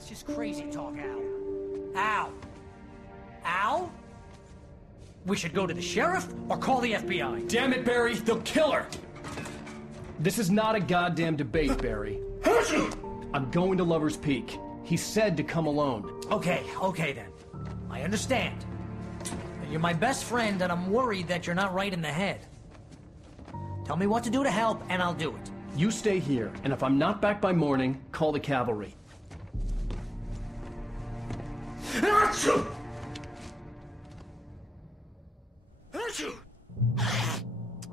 That's just crazy talk, Al. Al? Al? We should go to the sheriff or call the FBI. Damn it, Barry, they'll kill her! This is not a goddamn debate, Barry. I'm going to Lover's Peak. He said to come alone. Okay then. I understand. You're my best friend, and I'm worried that you're not right in the head. Tell me what to do to help, and I'll do it. You stay here, and if I'm not back by morning, call the cavalry.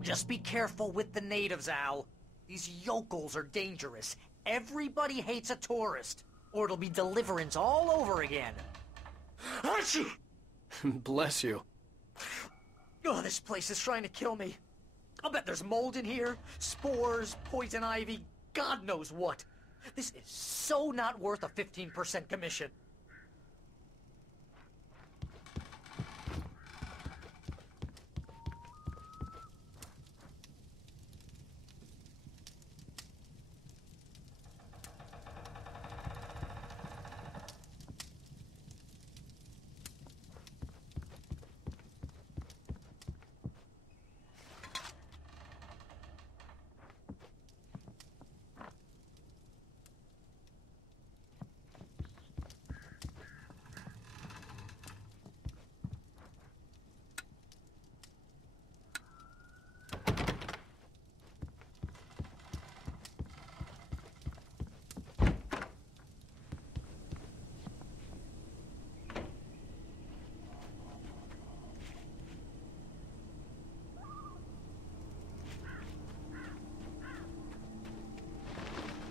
Just be careful with the natives, Al. These yokels are dangerous. Everybody hates a tourist, or it'll be deliverance all over again. Bless you. Oh, this place is trying to kill me. I'll bet there's mold in here, spores, poison ivy, God knows what. This is so not worth a 15% commission.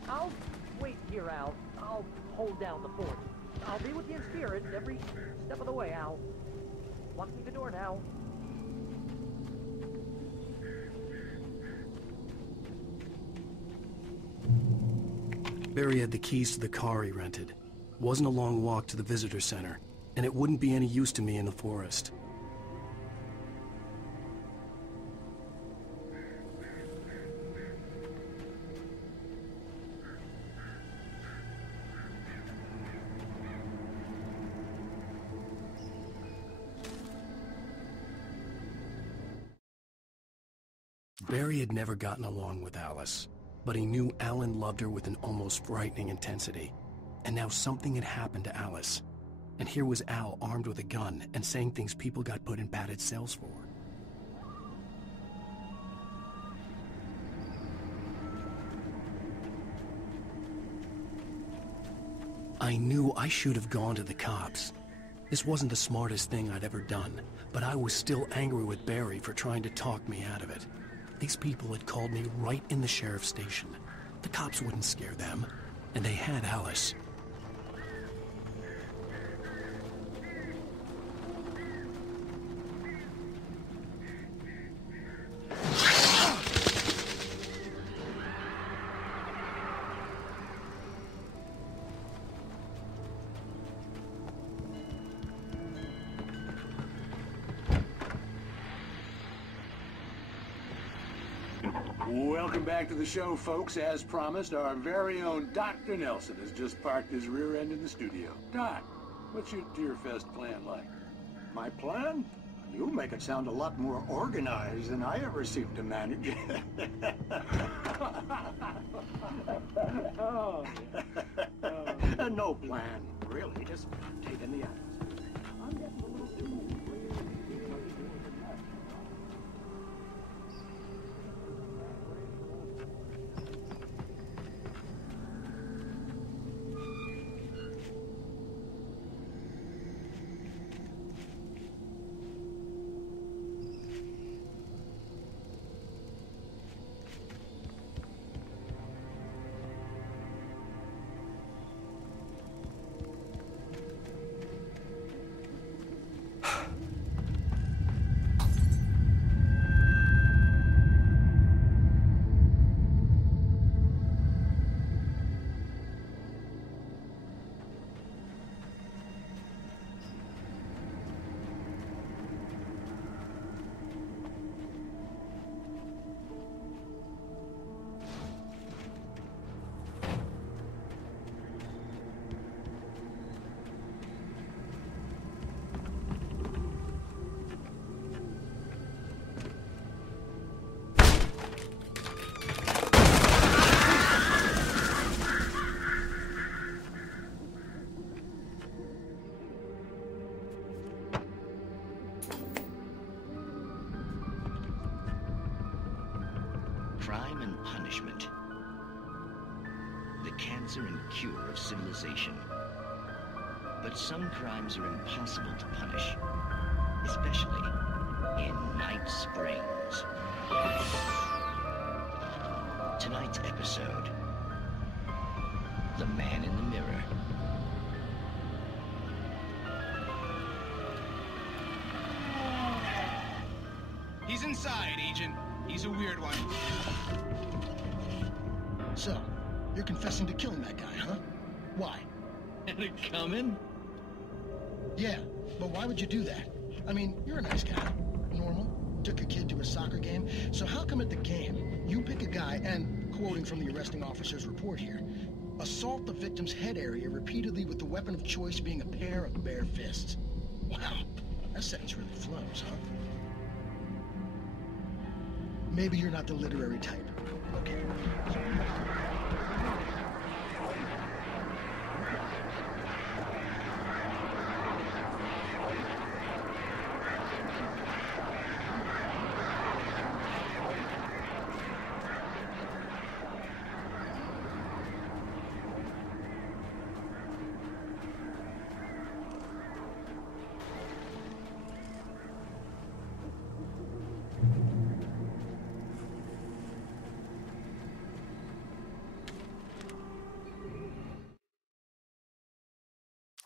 I'll wait here, Al. I'll hold down the fort. I'll be with you in spirit every step of the way, Al. Locking the door now. Barry had the keys to the car he rented. Wasn't a long walk to the visitor center, and it wouldn't be any use to me in the forest. Barry had never gotten along with Alice, but he knew Alan loved her with an almost frightening intensity. And now something had happened to Alice. And here was Al armed with a gun and saying things people got put in padded cells for. I knew I should have gone to the cops. This wasn't the smartest thing I'd ever done, but I was still angry with Barry for trying to talk me out of it. These people had called me right in the sheriff's station. The cops wouldn't scare them, and they had Alice. Welcome back to the show, folks. As promised, our very own Dr. Nelson has just parked his rear end in the studio. Doc, what's your Deerfest plan like? My plan? You make it sound a lot more organized than I ever seem to manage. No plan, really. Just taking the atmosphere. I'm getting a little too... punishment. The cancer and cure of civilization. But some crimes are impossible to punish, especially in Night Springs. Tonight's episode, The Man in the Mirror. He's inside, Agent. He's a weird one. So, you're confessing to killing that guy, huh? Why? Had it coming? Yeah, but why would you do that? I mean, you're a nice guy. Normal. Took a kid to a soccer game. So how come at the game, you pick a guy and, quoting from the arresting officer's report here, assault the victim's head area repeatedly with the weapon of choice being a pair of bare fists? Wow, that sentence really flows, huh? Maybe you're not the literary type. Okay.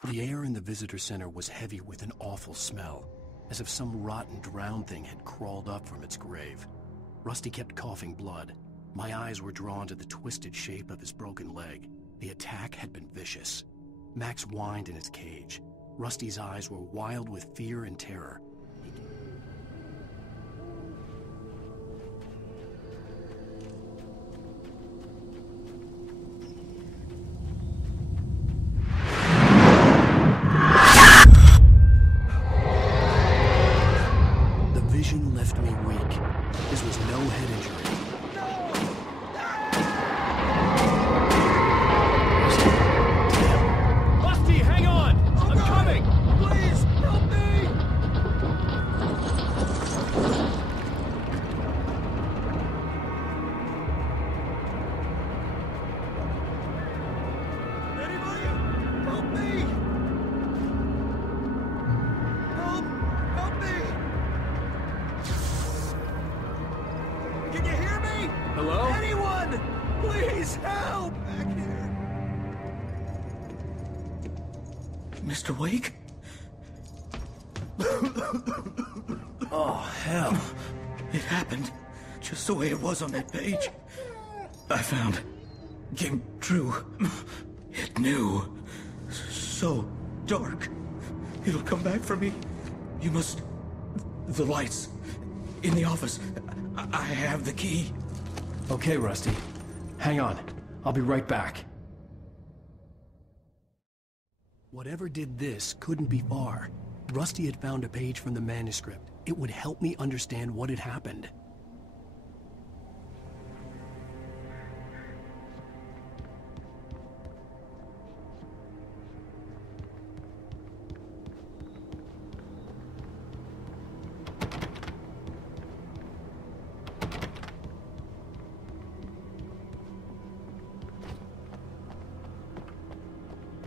The air in the visitor center was heavy with an awful smell, as if some rotten drowned thing had crawled up from its grave. Rusty kept coughing blood. My eyes were drawn to the twisted shape of his broken leg. The attack had been vicious. Max whined in his cage. Rusty's eyes were wild with fear and terror. Left me weak. This was no head injury. Rusty, hang on! I'm coming! Please, help me! Anybody? Help me! Help me! Can you hear me? Hello? Anyone! Please help! Back here. Mr. Wake? Oh, hell. It happened just the way it was on that page. I found. Came true. It knew. So dark. It'll come back for me. You must... The lights. In the office. I have the key. Okay, Rusty. Hang on. I'll be right back. Whatever did this couldn't be far. Rusty had found a page from the manuscript. It would help me understand what had happened.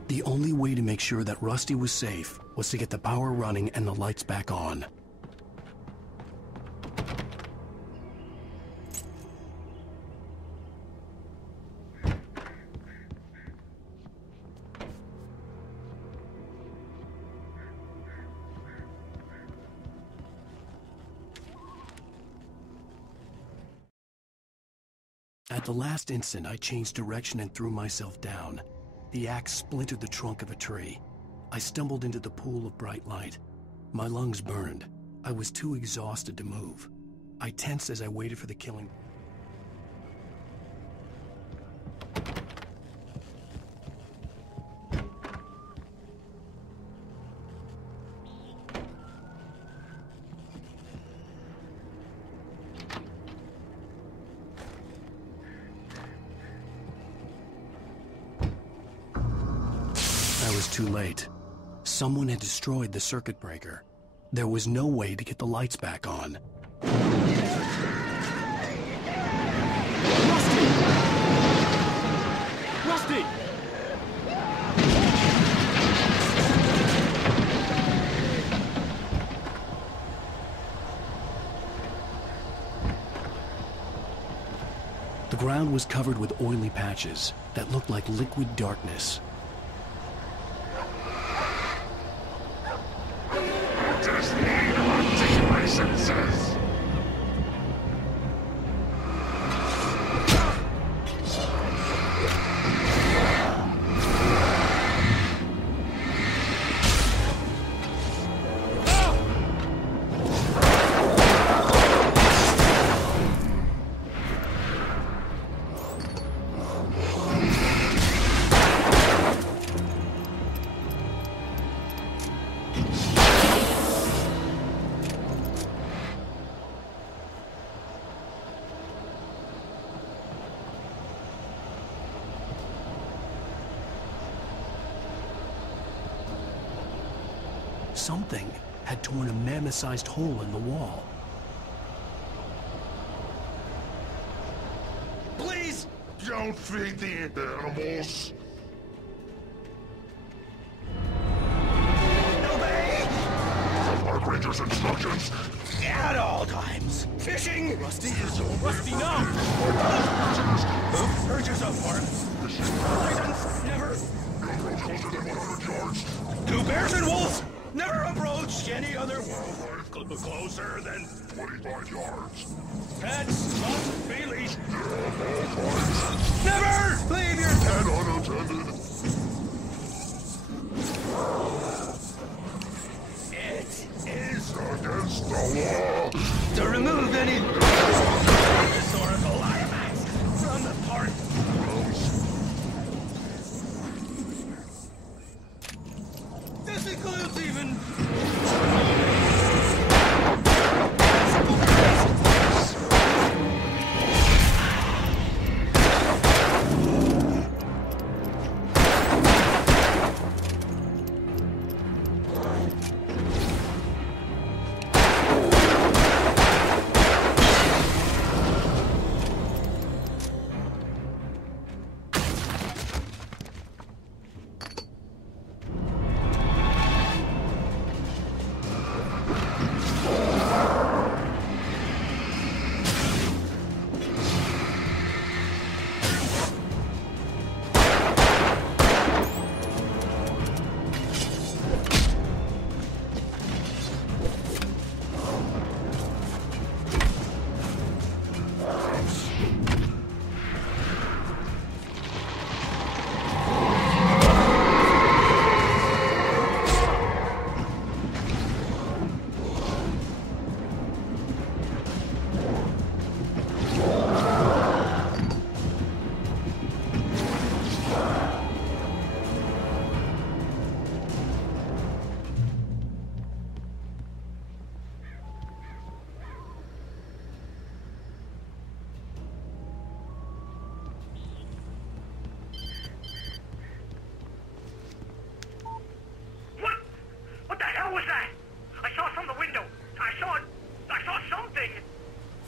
The only way to make sure that Rusty was safe was to get the power running and the lights back on. At the last instant, I changed direction and threw myself down. The axe splintered the trunk of a tree. I stumbled into the pool of bright light. My lungs burned. I was too exhausted to move. I tensed as I waited for the killing. I was too late. Someone had destroyed the circuit breaker. There was no way to get the lights back on. Rusty! Rusty! The ground was covered with oily patches that looked like liquid darkness. Just need hunting licenses. Something had torn a mammoth-sized hole in the wall. Please don't feed the animals. Obey! Park Ranger's instructions. At all times. Fishing! Rusty? Rusty, no! Urges of farm. License, never. Closer than 100 yards. 2 bears and wolves! Never approach any other wildlife closer than 25 yards. pets, must be leashed. Never leave your pet. And unattended. It is Against the law. to remove any historical artifacts from the park. This includes even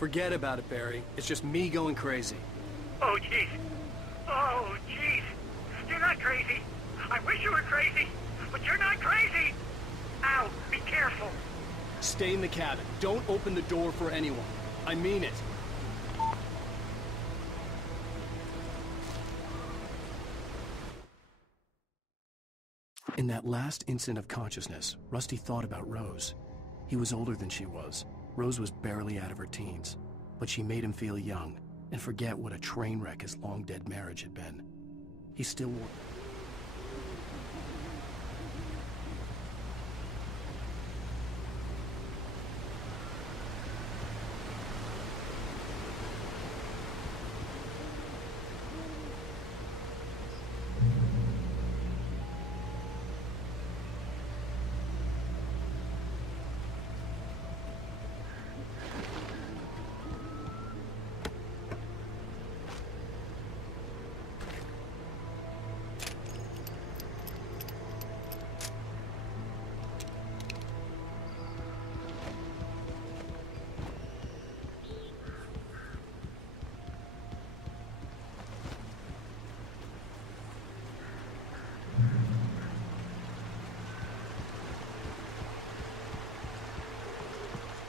Forget about it, Barry. It's just me going crazy. Oh, jeez. Oh, jeez. You're not crazy. I wish you were crazy, but you're not crazy. Ow, be careful. Stay in the cabin. Don't open the door for anyone. I mean it. In that last instant of consciousness, Rusty thought about Rose. He was older than she was. Rose was barely out of her teens, but she made him feel young and forget what a train wreck his long-dead marriage had been. He still wore...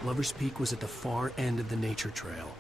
Lover's Peak was at the far end of the nature trail.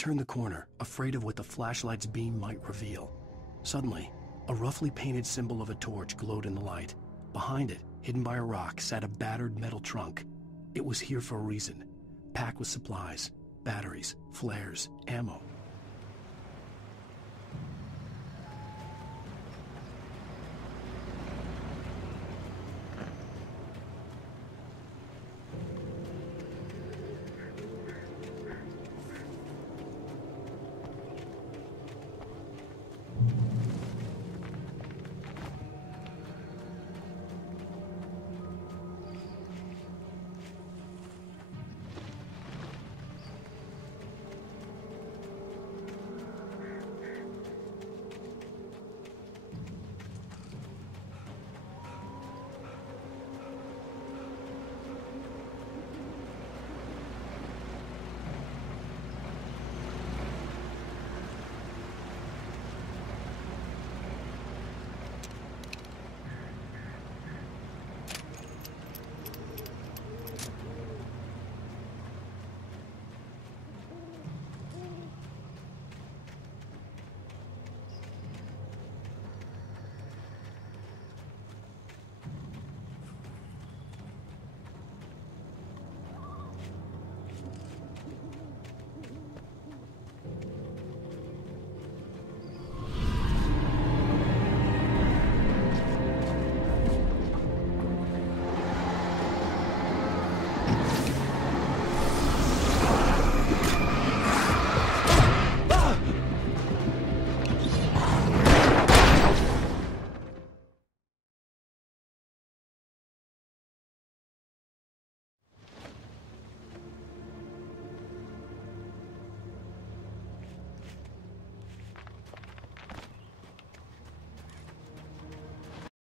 turned the corner, afraid of what the flashlight's beam might reveal. Suddenly, a roughly painted symbol of a torch glowed in the light. Behind it, hidden by a rock, sat a battered metal trunk. It was here for a reason, packed with supplies, batteries, flares, ammo.